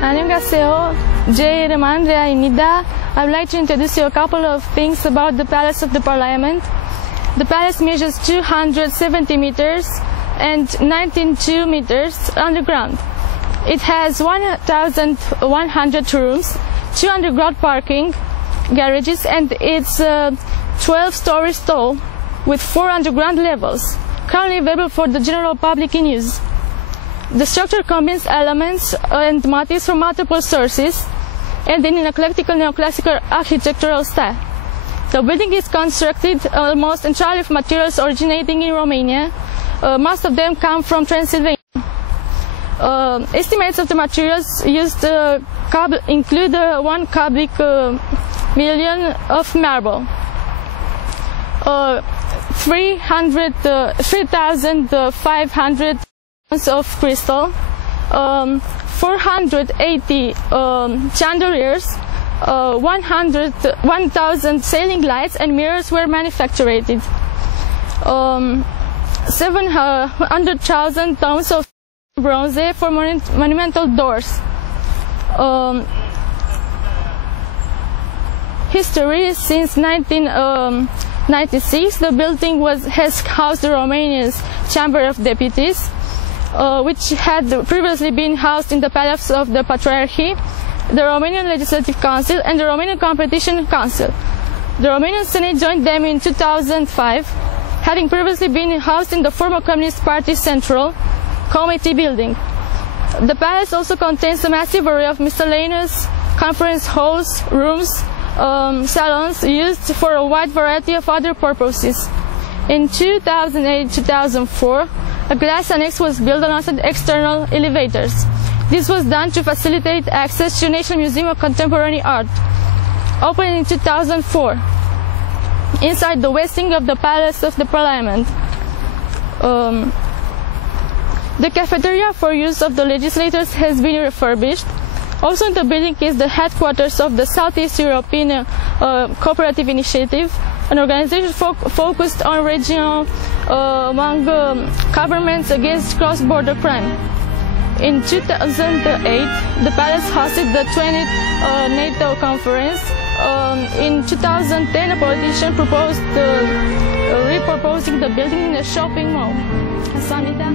안녕하세요. 제 이름은 레아입니다. I would like to introduce you a couple of things about the Palace of the Parliament. The palace measures 270 meters and 19.2 meters underground. It has 1,100 rooms, 2 underground parking garages, and it's 12 stories tall with 4 underground levels, currently available for the general public in use. The structure combines elements and motifs from multiple sources and in an eclectic neoclassical architectural style. The building is constructed almost entirely from materials originating in Romania. Most of them come from Transylvania. Estimates of the materials used include 1 cubic million of marble, 3,500 of crystal, 480 chandeliers, 1,000 sailing lights and mirrors were manufactured. 700,000 tons of bronze for monumental doors. History: since 1996, the building has housed the Romania's Chamber of Deputies, which had previously been housed in the Palace of the Patriarchy, the Romanian Legislative Council, and the Romanian Competition Council. The Romanian Senate joined them in 2005, having previously been housed in the former Communist Party Central Committee building. The palace also contains a massive array of miscellaneous conference halls, rooms, salons used for a wide variety of other purposes. In 2008-2004, a glass annex was built alongside external elevators. This was done to facilitate access to the National Museum of Contemporary Art, opened in 2004, inside the west wing of the Palace of the Parliament. The cafeteria for use of the legislators has been refurbished. Also in the building is the headquarters of the Southeast European Cooperative Initiative, an organization focused on regional among governments against cross-border crime. In 2008, the palace hosted the 20th NATO conference. In 2010, a politician proposed repurposing the building in a shopping mall. Sanita.